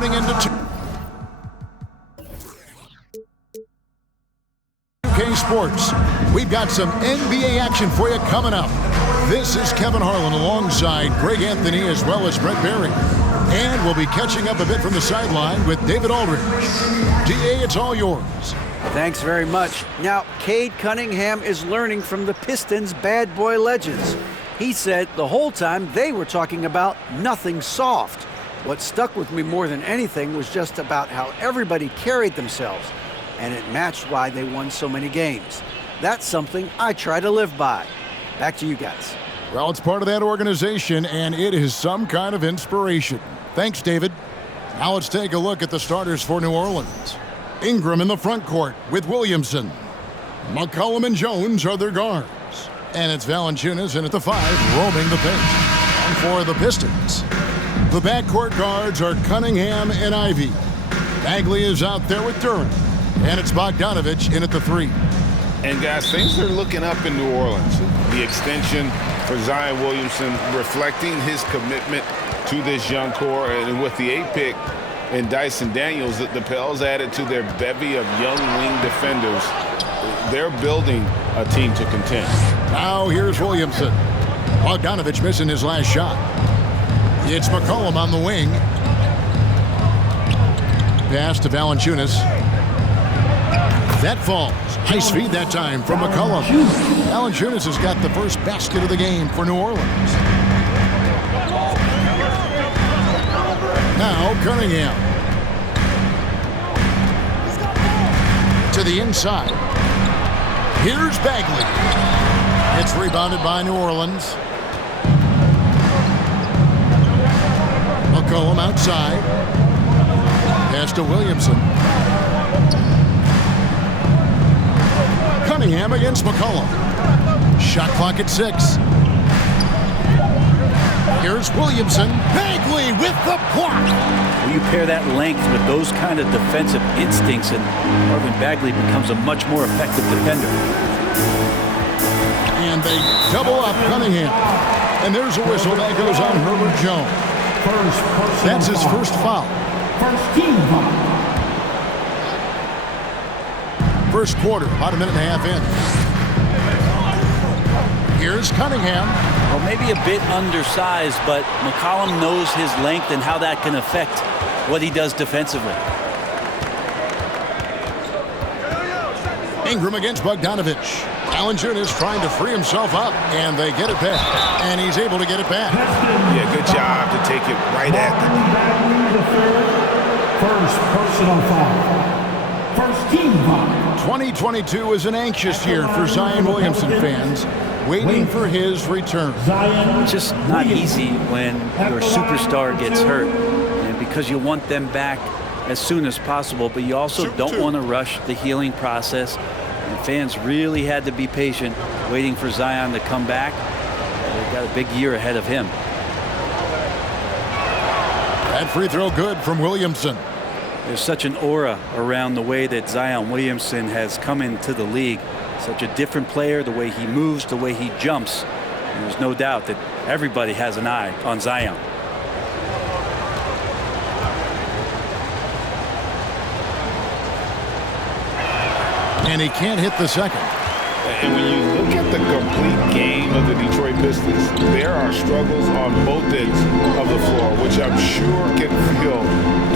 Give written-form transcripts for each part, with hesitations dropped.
Into 2K Sports. We've got some NBA action for you coming up. This is Kevin Harlan alongside Greg Anthony as well as Brett Berry. And we'll be catching up a bit from the sideline with David Aldridge. DA, it's all yours. Thanks very much. Now, Cade Cunningham is learning from the Pistons' bad boy legends. He said the whole time they were talking about nothing soft. What stuck with me more than anything was just about how everybody carried themselves, and it matched why they won so many games. That's something I try to live by. Back to you guys. Well, it's part of that organization, and it is some kind of inspiration. Thanks, David. Now let's take a look at the starters for New Orleans. Ingram in the front court with Williamson. McCollum and Jones are their guards. And it's Valanciunas in at the 5, roaming the pitch. And for the Pistons, the backcourt guards are Cunningham and Ivy. Bagley is out there with Durant. And it's Bogdanovich in at the 3. And guys, things are looking up in New Orleans. The extension for Zion Williamson reflecting his commitment to this young core. And with the 8th pick and Dyson Daniels, the Pels added to their bevy of young wing defenders. They're building a team to contend. Now here's Williamson. Bogdanovich missing his last shot. It's McCollum on the wing. Pass to Valanciunas. That falls. Nice feed that time from McCollum. Valanciunas has got the first basket of the game for New Orleans. Now Cunningham. To the inside. Here's Bagley. It's rebounded by New Orleans. McCollum outside. Pass to Williamson. Cunningham against McCollum. Shot clock at 6. Here's Williamson. Bagley with the block. Well, you pair that length with those kind of defensive instincts, and Marvin Bagley becomes a much more effective defender. And they double up Cunningham. And there's a whistle that goes on Herbert Jones. That's his first foul. First team foul. First quarter, about a minute and a half in. Here's Cunningham. Well, maybe a bit undersized, but McCollum knows his length and how that can affect what he does defensively. Ingram against Bogdanovich. Valanciunas trying to free himself up, and they get it back. And he's able to get it back. Yeah, good job to take it right at the first personal foul. First team foul. 2022 is an anxious year for Zion Williamson fans, waiting for his return. It's just not easy when your superstar gets hurt, and because you want them back as soon as possible, but you also don't want to rush the healing process. And fans really had to be patient, waiting for Zion to come back. They've got a big year ahead of him. That free throw good from Williamson. There's such an aura around the way that Zion Williamson has come into the league. Such a different player, the way he moves, the way he jumps. And there's no doubt that everybody has an eye on Zion. And he can't hit the second. And when you look at the complete game of the Detroit Pistons, there are struggles on both ends of the floor, which I'm sure can feel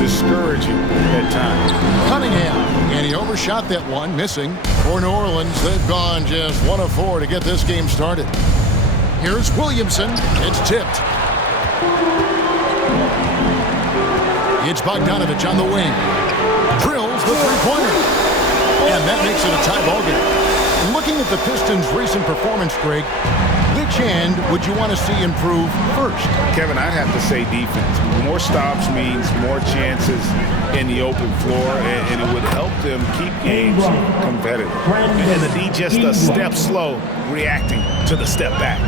discouraging at times. Cunningham, and he overshot that one, missing. For New Orleans, they've gone just 1 of 4 to get this game started. Here's Williamson. It's tipped. It's Bogdanovich on the wing. Drills the three-pointer. And that makes it a tie ball game. Looking at the Pistons' recent performance, Greg, which end would you want to see improve first? Kevin, I'd have to say defense. More stops means more chances in the open floor, and it would help them keep games competitive. And the D just a step slow, reacting to the step back.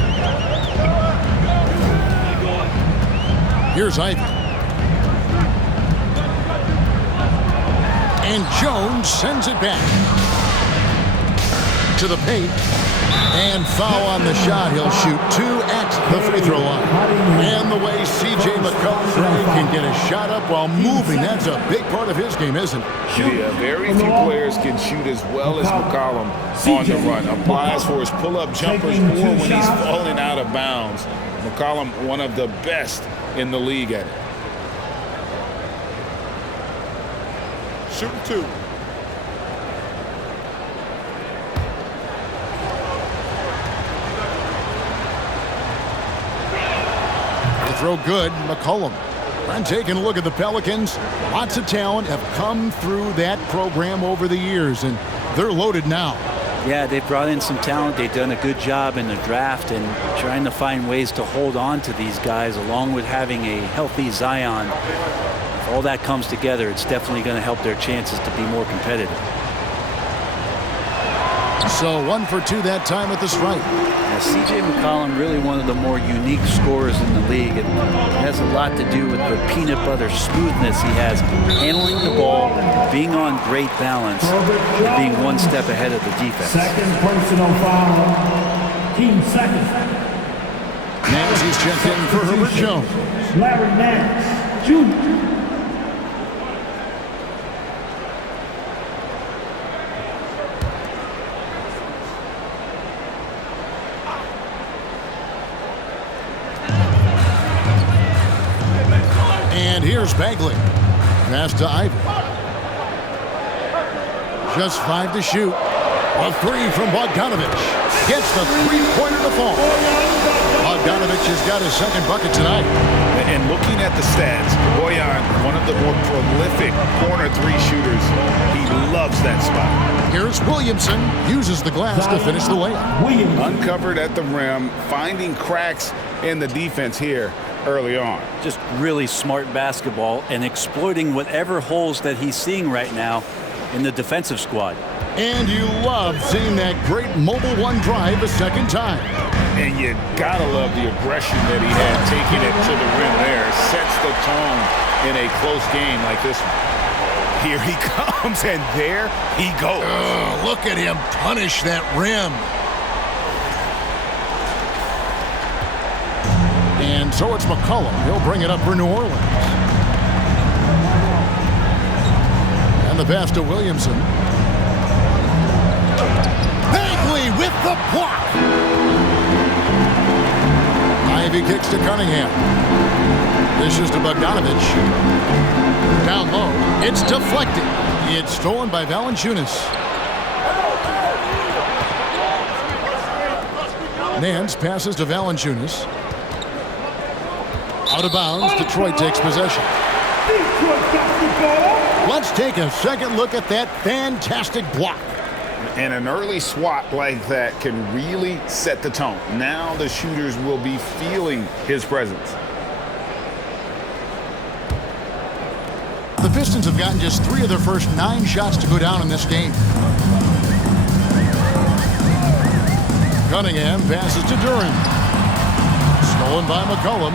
Here's Ivy. And Jones sends it back. To the paint. And foul on the shot. He'll shoot 2 at the free throw line. And the way C.J. McCollum can get a shot up while moving, that's a big part of his game, isn't it? Yeah, very few players can shoot as well as McCollum on the run. Applies for his pull-up jumpers more when he's falling out of bounds. McCollum, one of the best in the league at it. Shooting 2. Throw good, McCollum. And taking a look at the Pelicans, lots of talent have come through that program over the years, and they're loaded now. Yeah, they brought in some talent. They've done a good job in the draft and trying to find ways to hold on to these guys, along with having a healthy Zion. If all that comes together, it's definitely going to help their chances to be more competitive. So 1 for 2 that time at the stripe. Now, C.J. McCollum, really one of the more unique scorers in the league, and it has a lot to do with the peanut butter smoothness he has, handling the ball, being on great balance, and being one step ahead of the defense. Second personal foul. Team second. Nancy's checked in for Herbert Jones. Larry Nance, Jr. And here's Bagley. Pass to Ivey. Just 5 to shoot. A 3 from Bogdanovich. Gets the three-pointer to fall. Bogdanovich has got his second bucket tonight. And looking at the stats, Bojan, one of the more prolific corner 3 shooters. He loves that spot. Here's Williamson. Uses the glass to finish the layup. Uncovered at the rim, finding cracks in the defense here early on. Just really smart basketball and exploiting whatever holes that he's seeing right now in the defensive squad. And you love seeing that great mobile 1 drive a second time. And you gotta love the aggression that he had taking it to the rim there. Sets the tone in a close game like this one. Here he comes, and there he goes. Look at him punish that rim. And so it's McCollum. He'll bring it up for New Orleans. And the pass to Williamson. Bagley with the block. Ivey kicks to Cunningham. This is to Bogdanovich. Down low. It's deflected. It's stolen by Valanciunas. Nance passes to Valanciunas. Out of bounds, Detroit takes possession. Let's take a second look at that fantastic block. And an early swat like that can really set the tone. Now the shooters will be feeling his presence. The Pistons have gotten just 3 of their first 9 shots to go down in this game. Cunningham passes to Duren. Stolen by McCollum.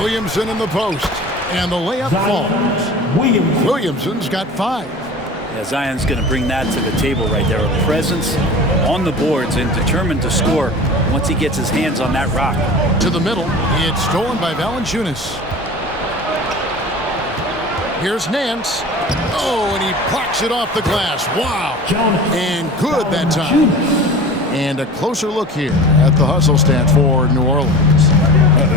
Williamson in the post. And the layup falls. Williamson's got 5. Yeah, Zion's going to bring that to the table right there. A presence on the boards and determined to score once he gets his hands on that rock. To the middle. It's stolen by Valanciunas. Here's Nance. Oh, and he blocks it off the glass. Wow. And good that time. And a closer look here at the hustle stats for New Orleans.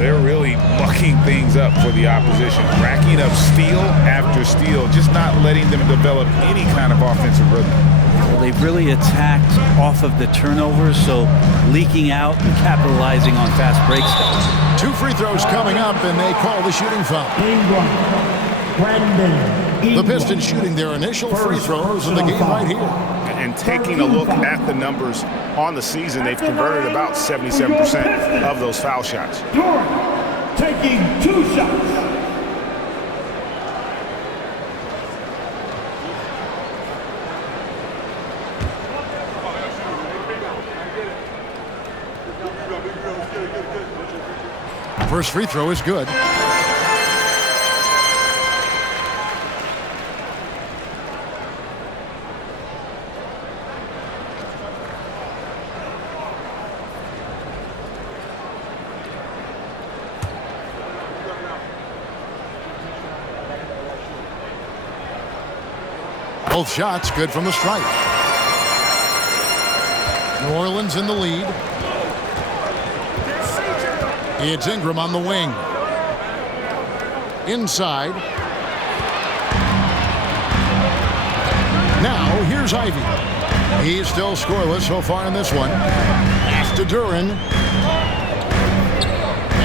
They're really mucking things up for the opposition. Racking up steal after steal, just not letting them develop any kind of offensive rhythm. Well, they've really attacked off of the turnovers, so leaking out and capitalizing on fast break stuff. 2 free throws coming up, and they call the shooting foul. The Pistons shooting their initial free throws in the game right here. And taking a look at the numbers on the season, they've converted about 77% of those foul shots. Taking 2 shots. First free throw is good. Both shots good from the stripe. New Orleans in the lead. It's Ingram on the wing. Inside. Now, here's Ivy. He's still scoreless so far in this one. Pass to Duren.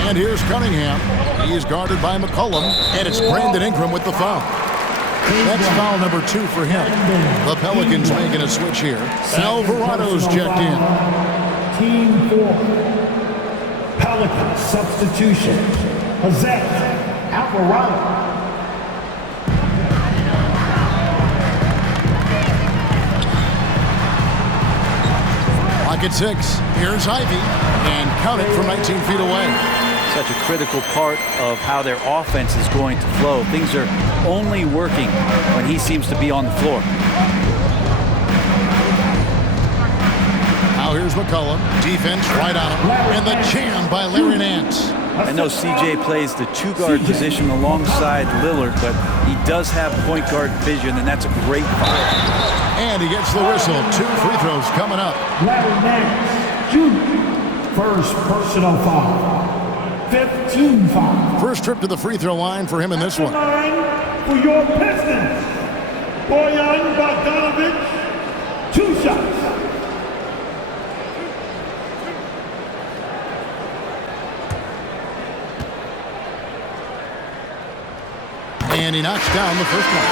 And here's Cunningham. He's guarded by McCollum. And it's Brandon Ingram with the foul. That's foul number 2 for him. The Pelicans making a switch here. Alvarado's checked in. Team 4. Pelicans substitution. Jose Alvarado. Lock at 6. Here's Ivy. And count it from 19 feet away. Such a critical part of how their offense is going to flow. Things are only working when he seems to be on the floor. Now here's McCollum. Defense right on him. And the jam by Larry Nance. I know CJ plays the 2-guard position alongside Lillard, but he does have point guard vision, and that's a great foul. And he gets the whistle. 2 free throws coming up. Larry Nance, Jr. First personal foul. 15 foul. First trip to the free throw line for him in this one. For your Pistons, Bojan Bogdanovic, 2 shots. And he knocks down the first one.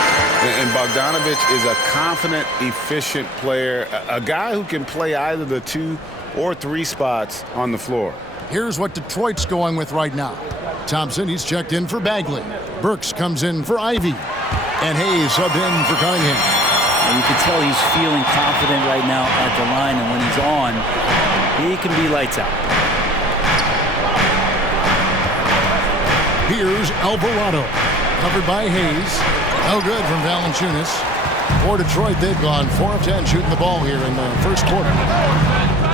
And Bogdanovic is a confident, efficient player, a guy who can play either the 2 or 3 spots on the floor. Here's what Detroit's going with right now. Thompson, he's checked in for Bagley. Burks comes in for Ivy. And Hayes subbed in for Cunningham. And you can tell he's feeling confident right now at the line, and when he's on, he can be lights out. Here's Alvarado. Covered by Hayes. No good from Valanciunas. For Detroit, they've gone 4 of 10 shooting the ball here in the first quarter.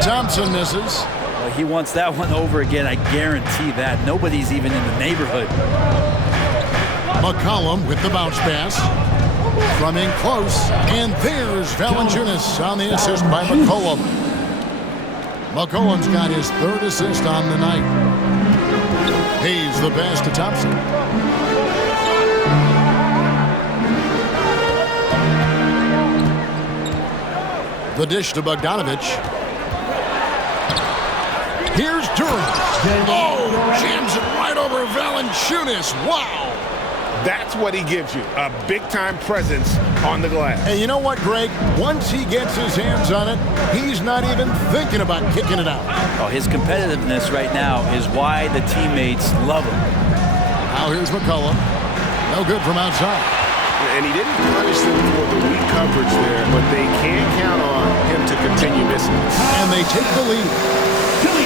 Thompson misses. Well, he wants that one over again, I guarantee that. Nobody's even in the neighborhood. McCollum with the bounce pass. From in close. And there's Valanciunas on the assist by McCollum. McCollum's got his 3rd assist on the night. Hayes the pass to Thompson. The dish to Bogdanovic. Here's Duren. Oh, jams it right over Valanciunas. Wow. That's what he gives you, a big-time presence on the glass. And you know what, Greg? Once he gets his hands on it, he's not even thinking about kicking it out. Oh, his competitiveness right now is why the teammates love him. Now here's McCollum. No good from outside. And he didn't punish them for the weak coverage there, but they can count on him to continue missing. And they take the lead.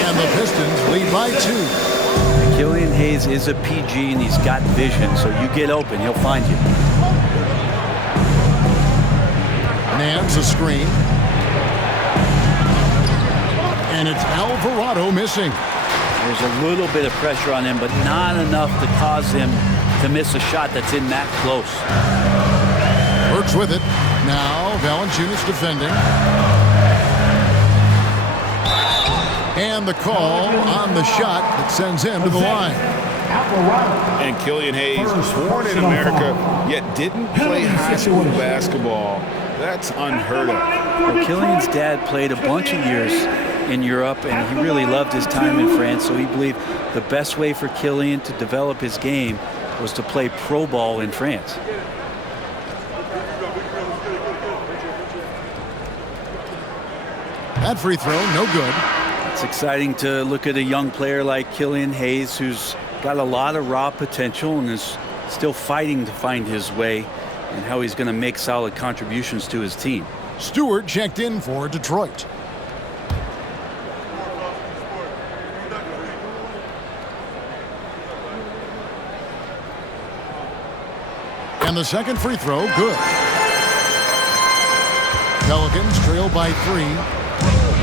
And the Pistons lead by 2. Killian Hayes is a PG, and he's got vision, so you get open, he'll find you. Nance a screen. And it's Alvarado missing. There's a little bit of pressure on him, but not enough to cause him to miss a shot that's in that close. Burks with it. Now Valanciunas defending. And the call on the shot that sends him to the line. And Killian Hayes, born in America, yet didn't play high school basketball. That's unheard of. Well, Killian's dad played a bunch of years in Europe, and he really loved his time in France, so he believed the best way for Killian to develop his game was to play pro ball in France. That free throw, no good. It's exciting to look at a young player like Killian Hayes, who's got a lot of raw potential and is still fighting to find his way and how he's going to make solid contributions to his team. Stewart checked in for Detroit. And the second free throw, good. Pelicans trail by 3.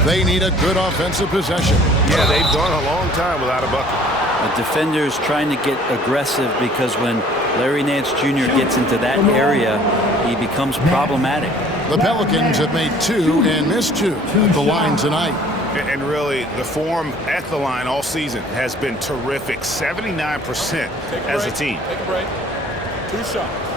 They need a good offensive possession. Yeah, they've gone a long time without a bucket. The defender's trying to get aggressive because when Larry Nance Jr. gets into that area, he becomes problematic. The Pelicans have made 2 and missed 2 at the line tonight. And really, the form at the line all season has been terrific. 79% as a team. Take a break. 2 shots.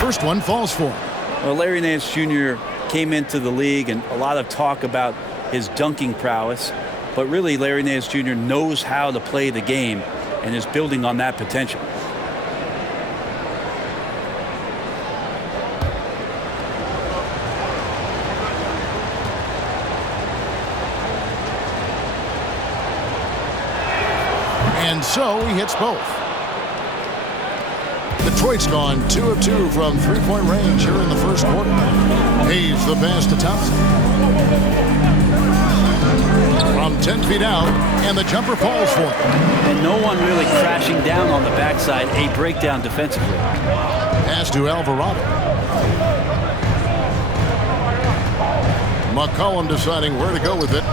First one falls for him. Well, Larry Nance Jr. came into the league and a lot of talk about his dunking prowess, but really Larry Nance Jr. knows how to play the game and is building on that potential. And so he hits both. Detroit's gone 2 of 2 from three-point range here in the first quarter. Hayes the pass to Thompson. From 10 feet out, and the jumper falls for him. And no one really crashing down on the backside, a breakdown defensively. Pass to Alvarado. McCollum deciding where to go with it.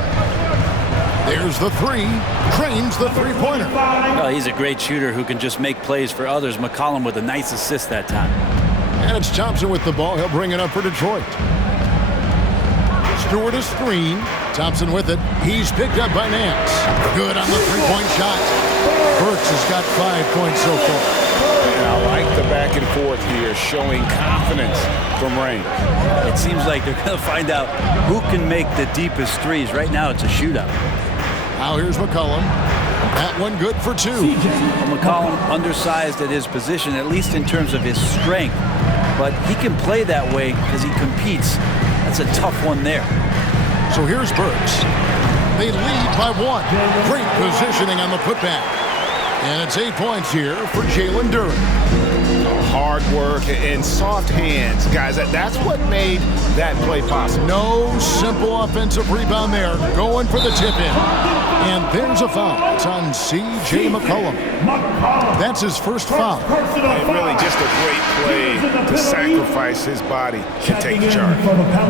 There's the 3. Cranes the three-pointer. Well, he's a great shooter who can just make plays for others. McCollum with a nice assist that time. And it's Thompson with the ball. He'll bring it up for Detroit. Stewart a screen. Thompson with it. He's picked up by Nance. Good on the three-point shot. Burks has got 5 points so far. And I like the back and forth here, showing confidence from Rain. It seems like they're going to find out who can make the deepest threes. Right now, it's a shootout. Now here's McCollum. That one good for 2. Well, McCollum undersized at his position, at least in terms of his strength. But he can play that way because he competes. That's a tough one there. So here's Burks. They lead by 1. Great positioning on the putback. And it's 8 points here for Jalen Duren. Hard work and soft hands, guys. That's what made that play possible. No simple offensive rebound there. Going for the tip-in. And there's a foul. It's on C.J. McCollum. That's his first foul. And really just a great play to sacrifice his body and take the charge.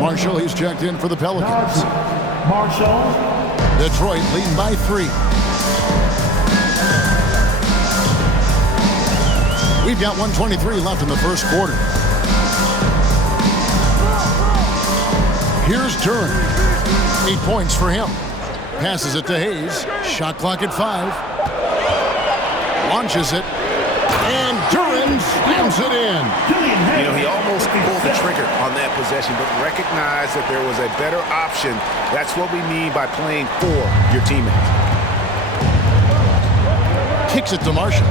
Marshall, he's checked in for the Pelicans. Marshall. Detroit leading by 3. We've got 1:23 left in the first quarter. Here's Duren. 8 points for him. Passes it to Hayes. Shot clock at 5. Launches it. And Duren slams it in. You know, he almost pulled the trigger on that possession, but recognized that there was a better option. That's what we mean by playing for your teammates. Kicks it to Marshall.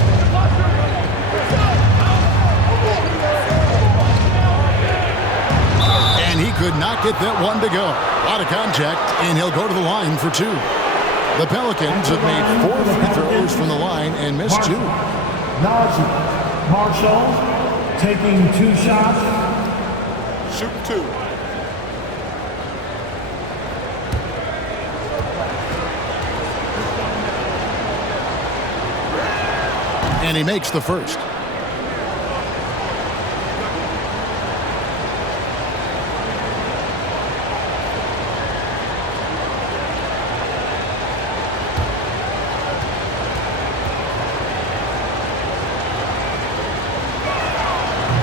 And he could not get that one to go. A lot of contact, and he'll go to the line for 2. The Pelicans have made 4 free throws from the line and missed 2. Najee Marshall taking 2 shots. Shooting 2. And he makes the first.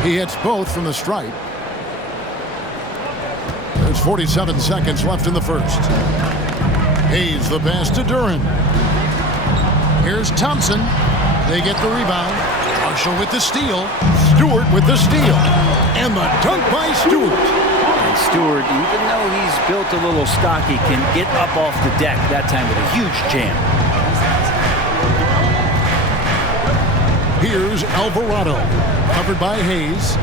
He hits both from the stripe. There's 47 seconds left in the first. Hayes the pass to Duren. Here's Thompson. They get the rebound. Marshall with the steal. Stewart with the steal. And the dunk by Stewart. And Stewart, even though he's built a little stocky, can get up off the deck, that time with a huge jam. Here's Alvarado. Covered by Hayes.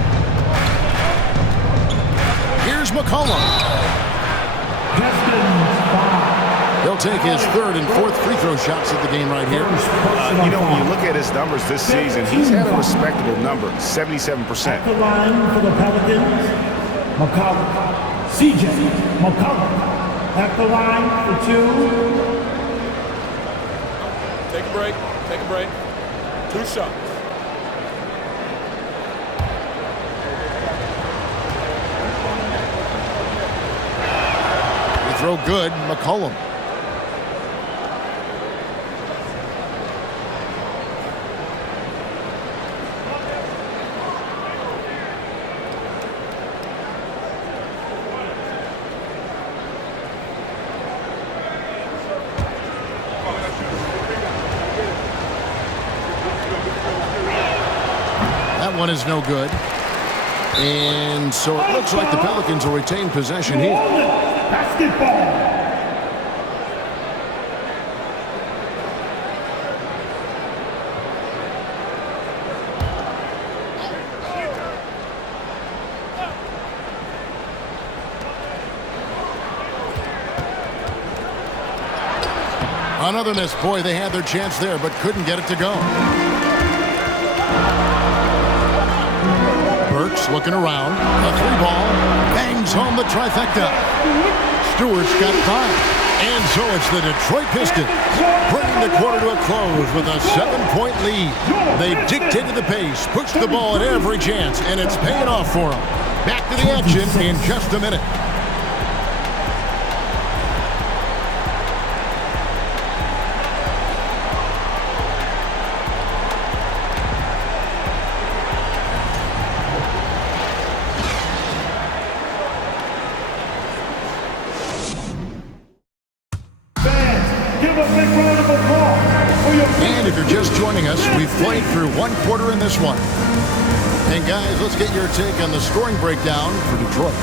Here's McCollum. He'll take his 3rd and 4th free throw shots of the game right here. You know, when you look at his numbers this season, he's had a respectable number, 77%. At the line for the Pelicans, McCollum. C.J. McCollum at the line for 2. Take a break. Take a break. 2 shots. throw good. McCollum. That one is no good. And so it looks like the Pelicans will retain possession here. Basketball. Another miss. Boy, they had their chance there, but couldn't get it to go. Burks looking around. A three ball. Bangs home the trifecta. Stewart's got 5. And so it's the Detroit Pistons bringing the quarter to a close with a 7-point lead. They've dictated the pace, pushed the ball at every chance, and it's paying off for them. Back to the action in just a minute. And if you're just joining us, we've played through one quarter in this one. And guys, let's get your take on the scoring breakdown for Detroit.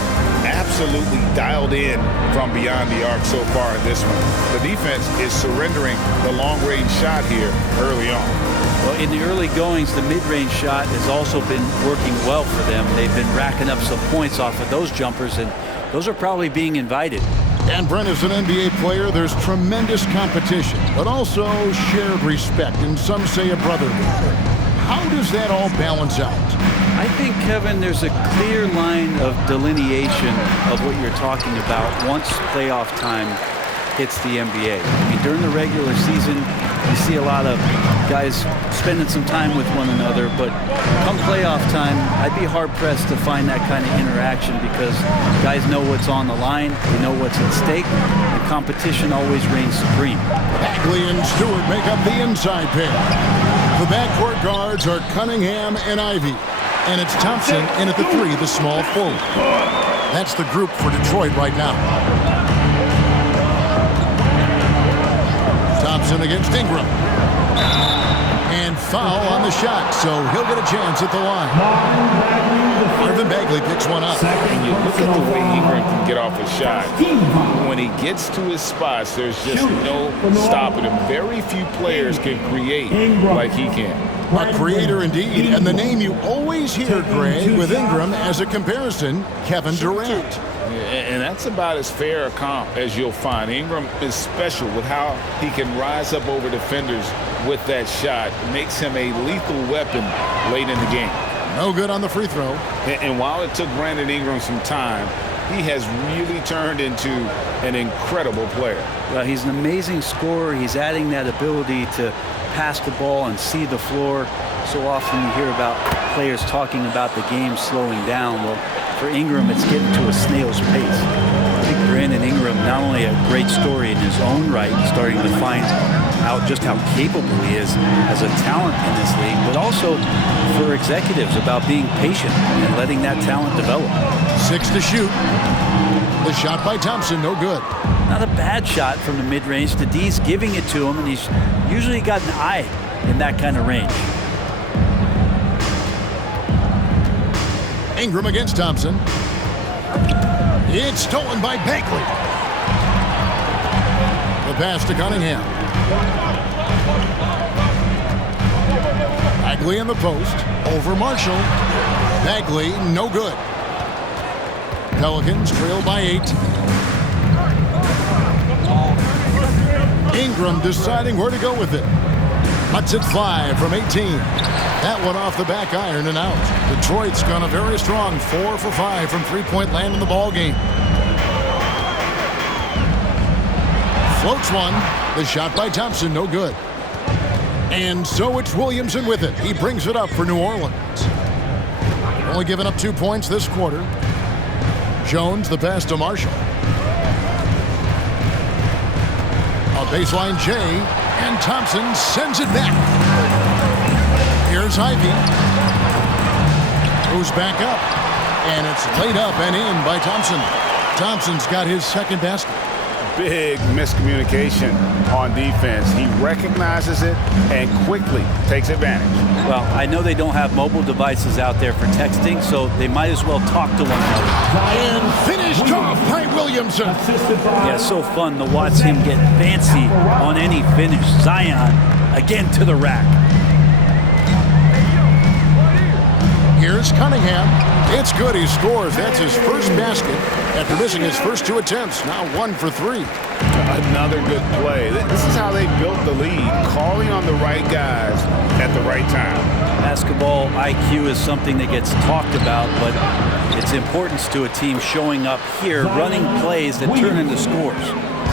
Absolutely dialed in from beyond the arc so far in this one. The defense is surrendering the long-range shot here early on. Well, in the early goings, the mid-range shot has also been working well for them. They've been racking up some points off of those jumpers, and those are probably being invited. And Brent, as an NBA player, there's tremendous competition, but also shared respect, and some say a brotherhood. How does that all balance out? I think, Kevin, there's a clear line of delineation of what you're talking about once playoff time hits the NBA. I mean, during the regular season, you see a lot of guys spending some time with one another, but come playoff time, I'd be hard-pressed to find that kind of interaction because guys know what's on the line, they know what's at stake, and competition always reigns supreme. Bagley and Stewart make up the inside pair. The backcourt guards are Cunningham and Ivey, and it's Thompson in at the 3, the small forward. That's the group for Detroit right now. Thompson against Ingram. And foul on the shot, so he'll get a chance at the line. Marvin Bagley picks one up. And you look at the way Ingram can get off a shot. When he gets to his spots, there's just no stopping him. Very few players can create like he can. A creator indeed, and the name you always hear, Greg, with Ingram as a comparison, Kevin Durant. And that's about as fair a comp as you'll find. Ingram is special with how he can rise up over defenders with that shot. It makes him a lethal weapon late in the game. No good on the free throw. And while it took Brandon Ingram some time, he has really turned into an incredible player. Well, he's an amazing scorer. He's adding that ability to pass the ball and see the floor. So often you hear about players talking about the game slowing down. Well, for Ingram, it's getting to a snail's pace. I think Brandon Ingram, not only a great story in his own right, starting to find out just how capable he is as a talent in this league, but also for executives about being patient and letting that talent develop. 6 to shoot. The shot by Thompson, no good. Not a bad shot from the mid-range. The D's giving it to him, and he's usually got an eye in that kind of range. Ingram against Thompson. It's stolen by Bagley. The pass to Cunningham. Bagley in the post. Over Marshall. Bagley, no good. Pelicans trail by 8. Ingram deciding where to go with it. Cuts it 5 from 18. That one off the back iron and out. Detroit's gone a very strong 4 for 5 from three-point land in the ball game. Floats one. The shot by Thompson, no good. And so it's Williamson with it. He brings it up for New Orleans. Only given up 2 points this quarter. Jones, the pass to Marshall. Baseline J, and Thompson sends it back. Here's Ivy. Goes back up, and it's laid up and in by Thompson. Thompson's got his second basket. Big miscommunication on defense. He recognizes it and quickly takes advantage. Well, I know they don't have mobile devices out there for texting, so they might as well talk to one another. And finished off by Williamson. Yeah, so fun to watch him get fancy on any finish. Zion again to the rack. Here's Cunningham. It's good. He scores. That's his first basket after missing his first 2 attempts. Now 1 for 3. Another good play. This is how they built the lead, calling on the right guys at the right time. Basketball IQ is something that gets talked about, but its importance to a team showing up here, running plays that turn into scores.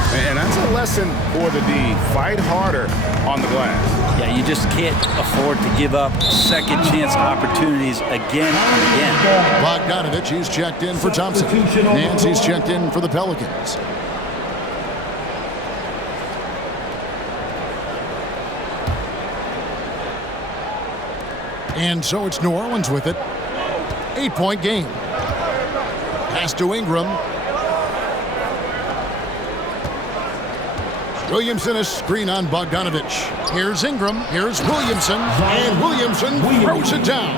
And that's a lesson for the D. Fight harder on the glass. Yeah, you just can't afford to give up second chance opportunities again and again. Bogdanovich, he's checked in for Thompson. Nance, he's checked in for the Pelicans. And so it's New Orleans with it. 8-point game. Pass to Ingram. Williamson, a screen on Bogdanovich. Here's Ingram. Here's Williamson. And Williamson throws it down.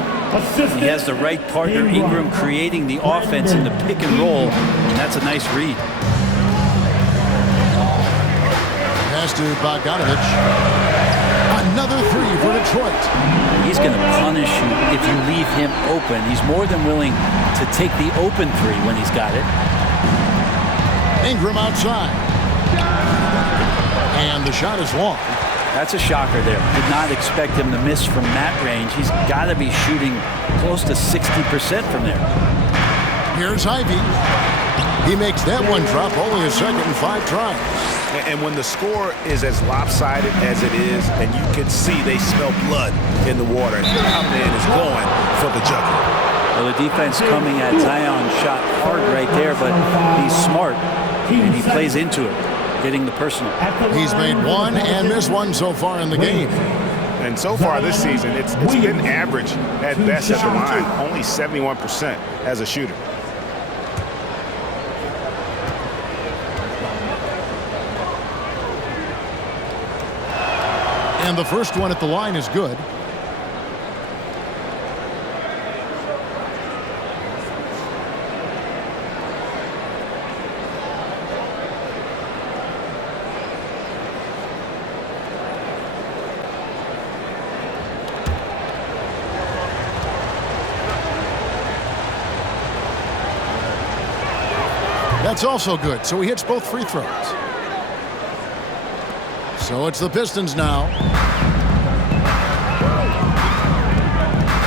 He has the right partner, Ingram, creating the offense in the pick and roll, and that's a nice read. Pass to Bogdanovich. Another 3 for Detroit. He's going to punish you if you leave him open. He's more than willing to take the open 3 when he's got it. Ingram outside. And the shot is long. That's a shocker there. Did not expect him to miss from that range. He's got to be shooting close to 60% from there. Here's Ivy. He makes that one drop, only a second and 5 tries. And when the score is as lopsided as it is, and you can see they smell blood in the water, our man is going for the jugular. Well, the defense coming at Zion shot hard right there, but he's smart, and he plays into it, getting the personal. He's made 1 and missed 1 so far in the game. And so far this season, it's been average at best at the line, only 71% as a shooter. And the first one at the line is good. That's also good, so he hits both free throws. So it's the Pistons now.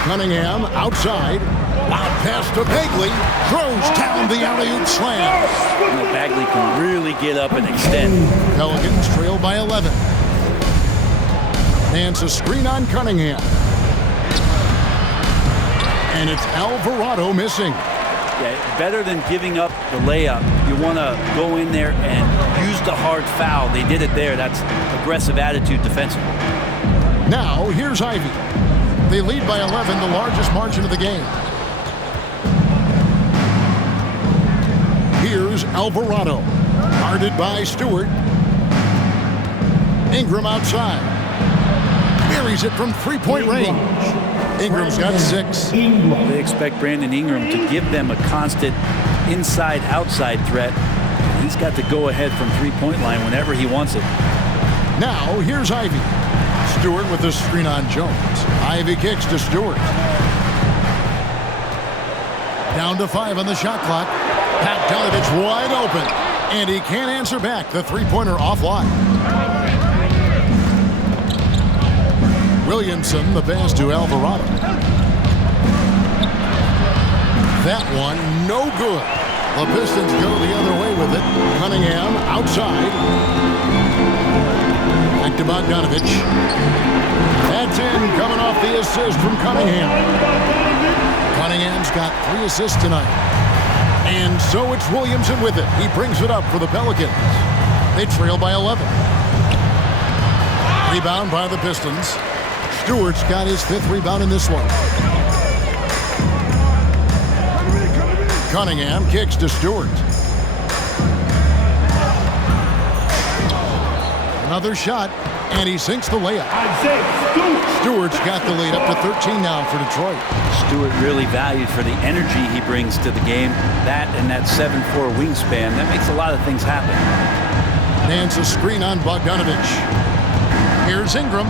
Cunningham outside. Loud pass to Bagley. Throws down the alley-oop slam. You know, Bagley can really get up and extend. Pelicans trail by 11. Nance a screen on Cunningham. And it's Alvarado missing. Yeah, better than giving up the layup. You want to go in there and use the hard foul. They did it there. That's aggressive attitude defensively. Now, here's Ivy. They lead by 11, the largest margin of the game. Here's Alvarado. Guarded by Stewart. Ingram outside. Buries it from three-point range. Ingram's got 6. They expect Brandon Ingram to give them a constant inside-outside threat. He's got to go ahead from three-point line whenever he wants it. Now, here's Ivy. Stewart with the screen on Jones. Ivy kicks to Stewart. Down to 5 on the shot clock. Bogdanovich wide open. And he can't answer back. The three-pointer offline. Williamson, the pass to Alvarado. That one, no good. The Pistons go the other way with it. Cunningham outside. Back to Bogdanovich. That's in, coming off the assist from Cunningham. Cunningham's got 3 assists tonight. And so it's Williamson with it. He brings it up for the Pelicans. They trail by 11. Rebound by the Pistons. Stewart's got his 5th rebound in this one. Cunningham kicks to Stewart. Another shot, and he sinks the layup. Stewart's got the lead up to 13 now for Detroit. Stewart really valued for the energy he brings to the game. That and that 7'4" wingspan, that makes a lot of things happen. Nance a screen on Bogdanovich. Here's Ingram.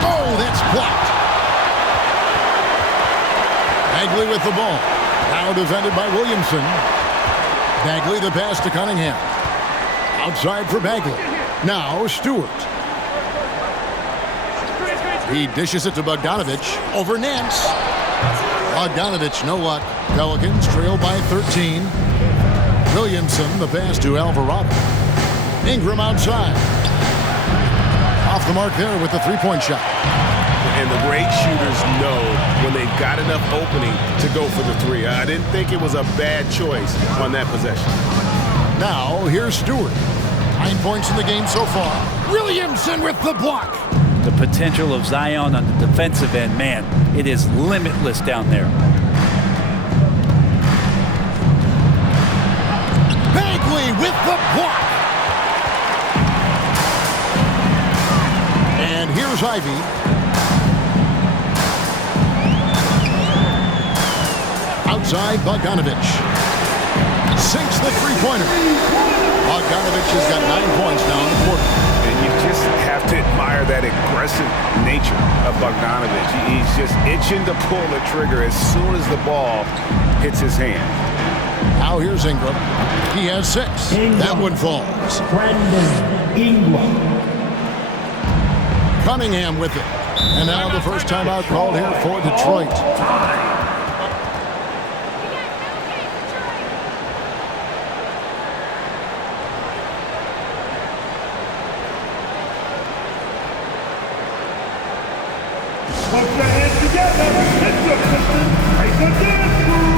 Oh, that's blocked. Bagley with the ball. Now defended by Williamson. Bagley the pass to Cunningham. Outside for Bagley. Now Stewart. He dishes it to Bogdanovich over Nance. Bogdanovich, no luck. Pelicans trail by 13. Williamson the pass to Alvarado. Ingram outside. Off the mark there with the three-point shot. And the great shooters know when they've got enough opening to go for the three. I didn't think it was a bad choice on that possession. Now, here's Stewart. 9 points in the game so far. Williamson with the block. The potential of Zion on the defensive end, man, it is limitless down there. Bagley with the block. And here's Ivy. Outside, Bogdanovich. Sinks the three-pointer. Bogdanovich has got 9 points now in the quarter. And you just have to admire that aggressive nature of Bogdanovich. He's just itching to pull the trigger as soon as the ball hits his hand. Now here's Ingram. He has 6. That one falls. Brandon Ingram. Cunningham with it. And now the first timeout called here for Detroit. Put your hands together. It's your Pistons. Take a dance move.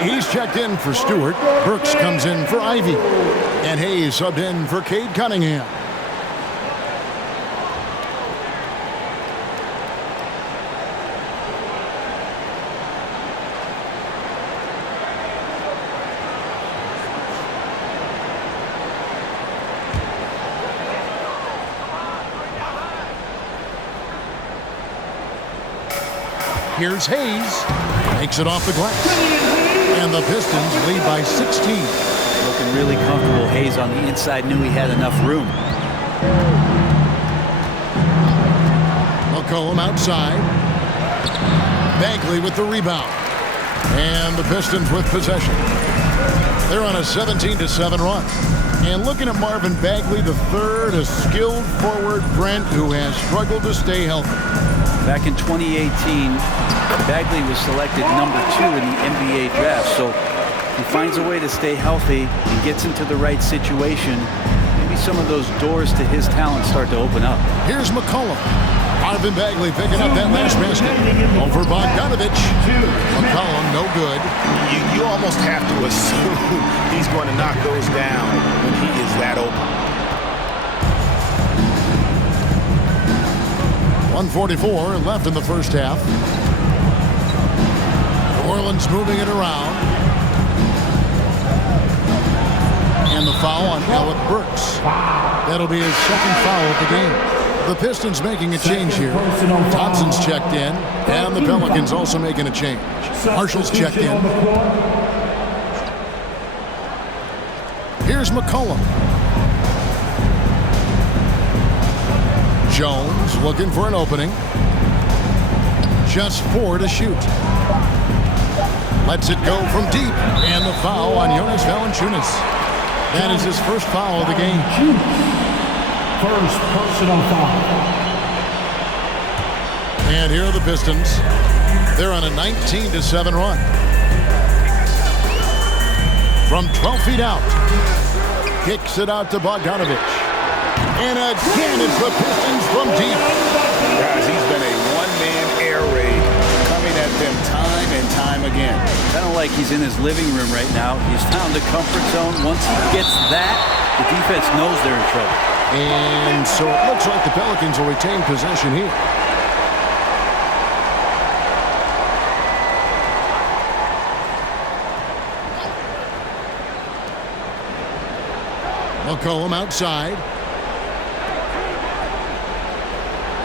He's checked in for Stewart. Brooks comes in for Ivy. And Hayes subbed in for Cade Cunningham. Here's Hayes. Makes it off the glass. And the Pistons lead by 16. Looking really comfortable. Hayes on the inside knew he had enough room. McCollum outside. Bagley with the rebound. And the Pistons with possession. They're on a 17-7 run. And looking at Marvin Bagley III, a skilled forward, Brent, who has struggled to stay healthy. Back in 2018, Bagley was selected number 2 in the NBA draft. So he finds a way to stay healthy and gets into the right situation. Maybe some of those doors to his talent start to open up. Here's McCollum. Marvin Bagley picking up that last basket. Over Bogdanovich. McCollum, no good. You almost have to assume he's going to knock those down when he is that open. 1:44 left in the first half. New Orleans moving it around. And the foul on Alec Burks. That'll be his second foul of the game. The Pistons making a change here. Thompson's checked in, and the Pelicans also making a change. Marshall's checked in. Here's McCollum. Jones looking for an opening. Just 4 to shoot. Lets it go from deep, and the foul on Jonas Valanciunas. That is his first foul of the game. First personal foul. And here are the Pistons. They're on a 19-7 run. From 12 feet out. Kicks it out to Bogdanovich. And again, it's the Pistons from deep. Guys, he's been a one-man air raid coming at them time and time again. Kind of like he's in his living room right now. He's found the comfort zone. Once he gets that, the defense knows they're in trouble. And so it looks like the Pelicans will retain possession here. McCollum outside.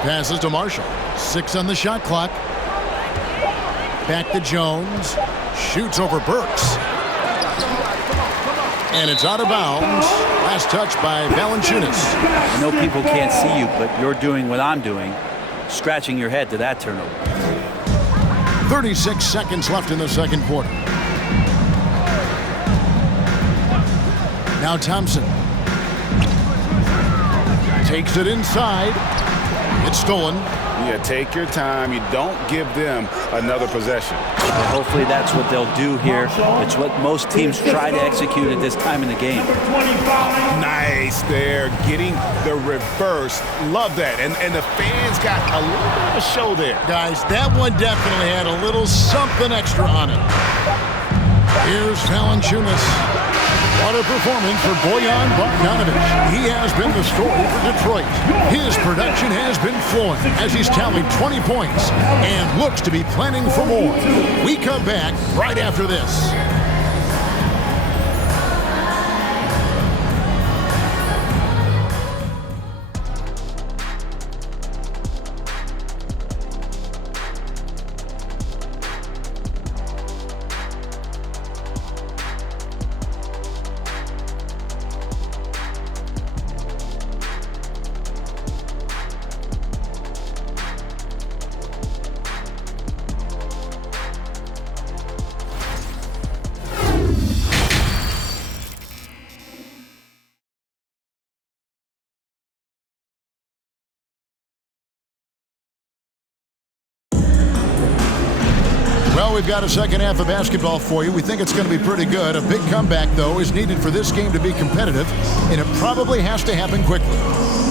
Passes to Marshall. 6 on the shot clock. Back to Jones. Shoots over Burks. And it's out of bounds. Last touch by Valanciunas. I know people can't see you, but you're doing what I'm doing, scratching your head to that turnover. 36 seconds left in the second quarter. Now Thompson. Takes it inside. It's stolen. Yeah, take your time. You don't give them another possession. Hopefully that's what they'll do here. It's what most teams try to execute at this time in the game. Nice there, getting the reverse. Love that. And the fans got a little bit of a show there. Guys, that one definitely had a little something extra on it. Here's Valanciunas. What a performance for Bojan Bogdanovich. He has been the story for Detroit. His production has been flowing as he's tallied 20 points and looks to be planning for more. We come back right after this. Well, we've got a second half of basketball for you. We think it's going to be pretty good. A big comeback, though, is needed for this game to be competitive, and it probably has to happen quickly.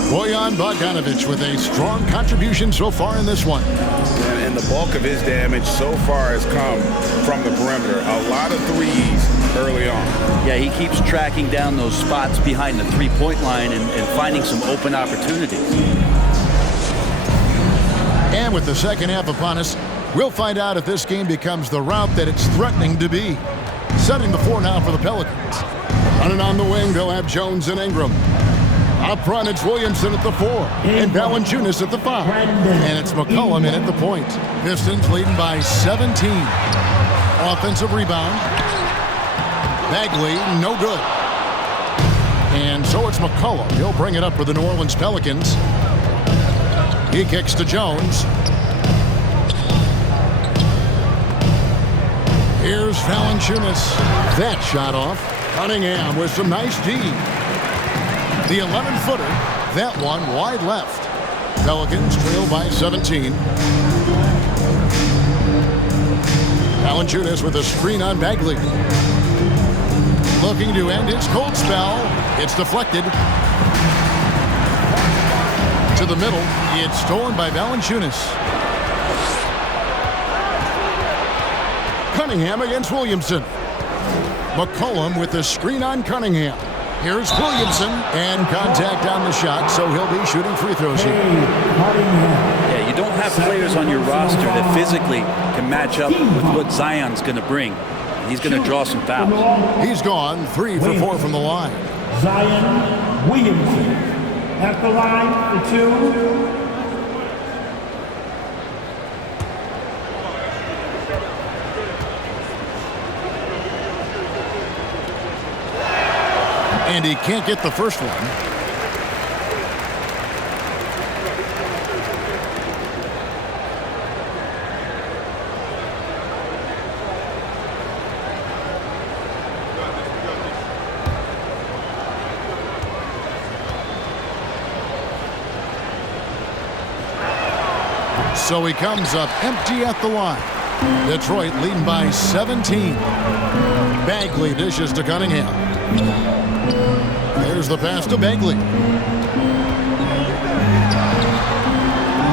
Bojan Bogdanovich with a strong contribution so far in this one. And the bulk of his damage so far has come from the perimeter. A lot of threes early on. Yeah, he keeps tracking down those spots behind the three-point line and finding some open opportunities. And with the second half upon us, we'll find out if this game becomes the route that it's threatening to be. Setting the floor now for the Pelicans. Running on the wing, they'll have Jones and Ingram. Up front, it's Williamson at the 4 and Valanciunas at the 5. And it's McCollum in at the point. Pistons leading by 17. Offensive rebound. Bagley, no good. And so it's McCollum. He'll bring it up for the New Orleans Pelicans. He kicks to Jones. Here's Valanciunas. That shot off. Cunningham with some nice D. The 11-footer, that one wide left. Pelicans trail by 17. Valanciunas with a screen on Bagley. Looking to end his cold spell. It's deflected. To the middle. It's stolen by Valanciunas. Cunningham against Williamson. McCollum with the screen on Cunningham. Here's Williamson, and contact on the shot, so he'll be shooting free throws here. Yeah, you don't have players on your roster that physically can match up with what Zion's going to bring. He's going to draw some fouls. He's gone 3 for 4 from the line. Zion Williamson at the line for 2. And he can't get the first one. So he comes up empty at the line. Detroit leading by 17. Bagley dishes to Cunningham. There's the pass to Bagley.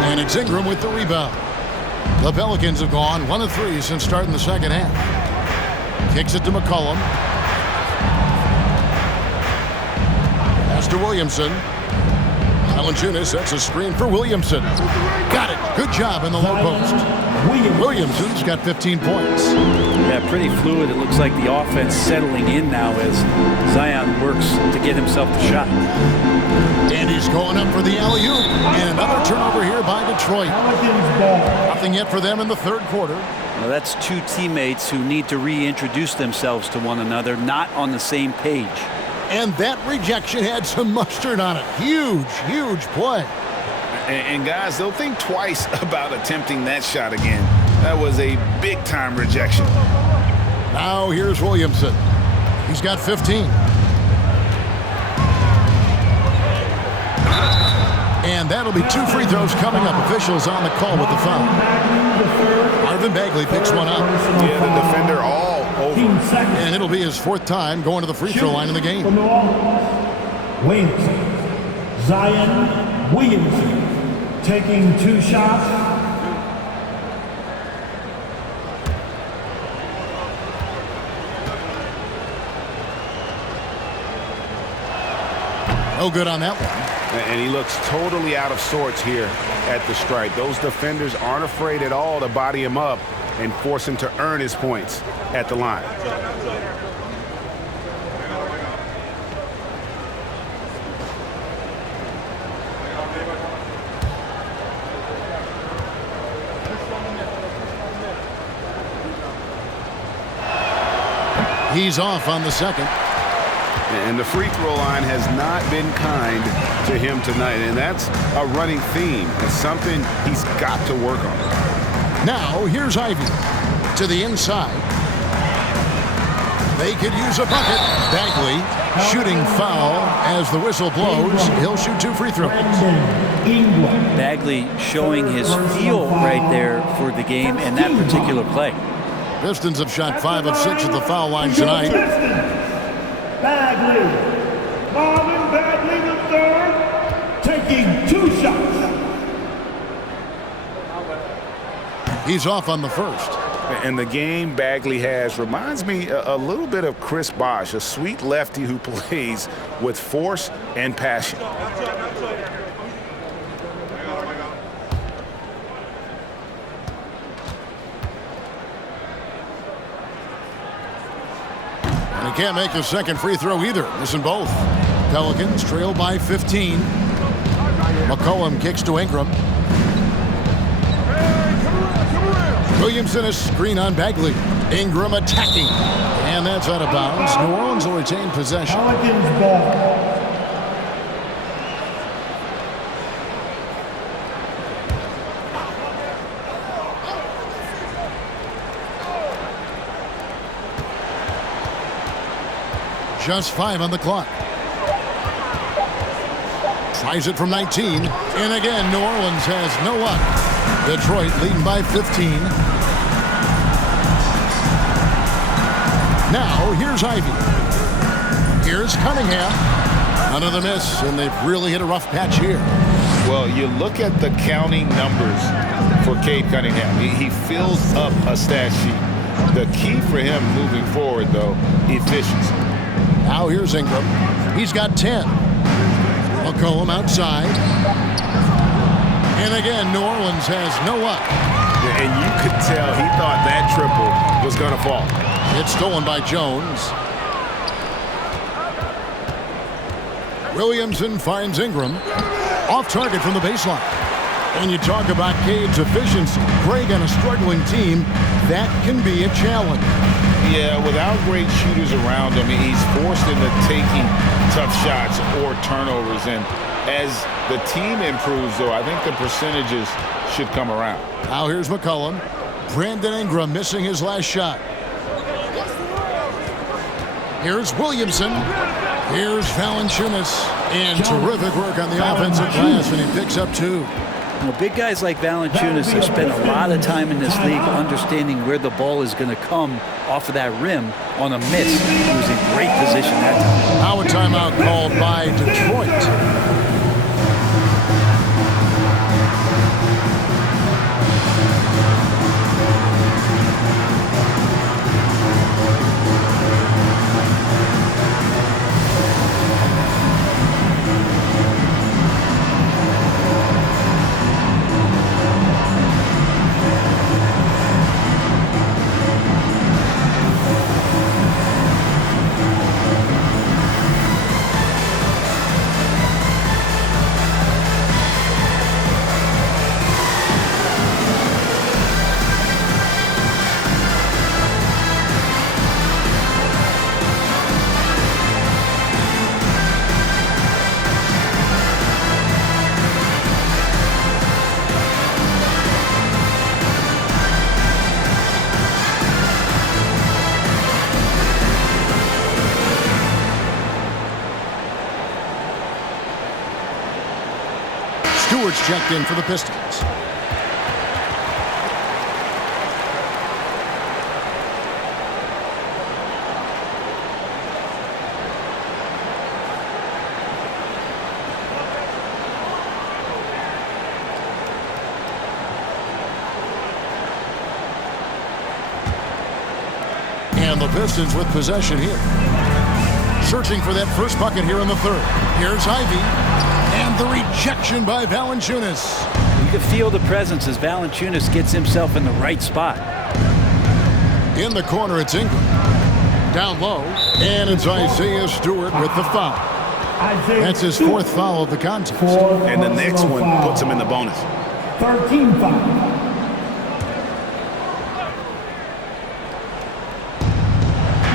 And it's Ingram with the rebound. The Pelicans have gone 1 of 3 since starting the second half. Kicks it to McCollum. Pass to Williamson. Valanciunas sets a screen for Williamson. Got it. Good job in the low post. Williamson's got 15 points. Yeah, pretty fluid. It looks like the offense settling in now as Zion works to get himself the shot. And he's going up for the alley-oop. And another turnover here by Detroit. Nothing yet for them in the third quarter. Well, that's two teammates who need to reintroduce themselves to one another, not on the same page. And that rejection had some mustard on it. Huge, huge play. And guys, they'll think twice about attempting that shot again. That was a big-time rejection. Now here's Williamson. He's got 15. And that'll be 2 free throws coming up. Officials on the call with the foul. Marvin Bagley picks one up. Yeah, the defender all over. And it'll be his 4th time going to the free throw line in the game. Williamson. Zion Williamson taking 2 shots. No good on that one. And he looks totally out of sorts here at the stripe. Those defenders aren't afraid at all to body him up and force him to earn his points at the line. He's off on the second. And the free throw line has not been kind to him tonight. And that's a running theme. It's something he's got to work on. Now, here's Ivy to the inside. They could use a bucket. Bagley shooting foul as the whistle blows. He'll shoot 2 free throws. Bagley showing his feel right there for the game and that particular play. Pistons have shot 5 of 6 at the foul line tonight. Bagley. Marvin Bagley III taking 2 shots. He's off on the first. And the game Bagley has reminds me a little bit of Chris Bosh, a sweet lefty who plays with force and passion. And he can't make the second free throw either. Missing both. Pelicans trail by 15. McCollum kicks to Ingram. Williamson a screen on Bagley. Ingram attacking. And that's out of bounds. New Orleans will retain possession. Pelicans ball. Just 5 on the clock. Tries it from 19. And again, New Orleans has no luck. Detroit leading by 15. Now, here's Ivy. Here's Cunningham. Another miss, and they've really hit a rough patch here. Well, you look at the counting numbers for Cade Cunningham. He fills up a stat sheet. The key for him moving forward, though, efficiency. Now here's Ingram. He's got 10. McCollum outside. And again, New Orleans has no luck. And you could tell he thought that triple was going to fall. It's stolen by Jones. Williamson finds Ingram. Off target from the baseline. And you talk about Cade's efficiency. Greg on a struggling team, that can be a challenge. Yeah, without great shooters around him, he's forced into taking tough shots or turnovers. And as the team improves, though, I think the percentages should come around. Now here's McCollum. Brandon Ingram missing his last shot. Here's Williamson. Here's Valanciunas. And terrific work on the offensive glass, and he picks up 2. Well, big guys like Valanciunas have spent a lot of time in this league understanding where the ball is going to come off of that rim on a miss. He was in great position that time. Now a timeout called by Detroit. Stewart's checked in for the Pistons. And the Pistons with possession here. Searching for that first bucket here in the third. Here's Ivy. And the rejection by Valanciunas. You can feel the presence as Valanciunas gets himself in the right spot. In the corner, it's Ingram. Down low. And it's Isaiah Stewart with the foul. That's his 4th foul of the contest. And the next one puts him in the bonus. 13 foul.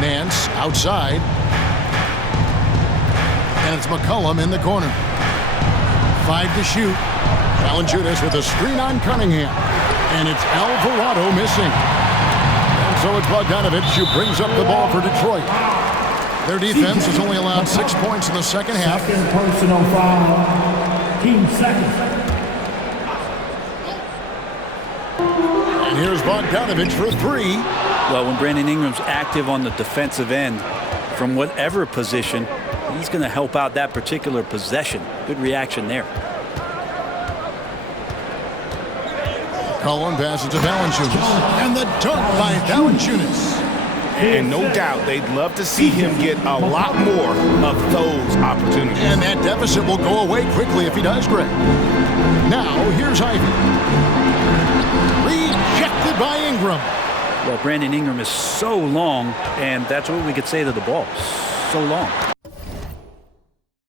Nance outside. And it's McCollum in the corner. 5 to shoot. Valanciunas with a screen on Cunningham. And it's Alvarado missing. And so it's Bogdanovic who brings up the ball for Detroit. Their defense has only allowed 6 points in the second half. Second personal foul. Team second. And here's Bogdanovic for 3. Well, when Brandon Ingram's active on the defensive end, from whatever position, he's going to help out that particular possession. Good reaction there. Cullen passes to Valanciunas. And the dunk by Valanciunas. And no doubt they'd love to see him get a lot more of those opportunities. And that deficit will go away quickly if he does, Greg. Now, here's Ivy. Rejected by Ingram. Well, Brandon Ingram is so long, and that's what we could say to the ball. So long.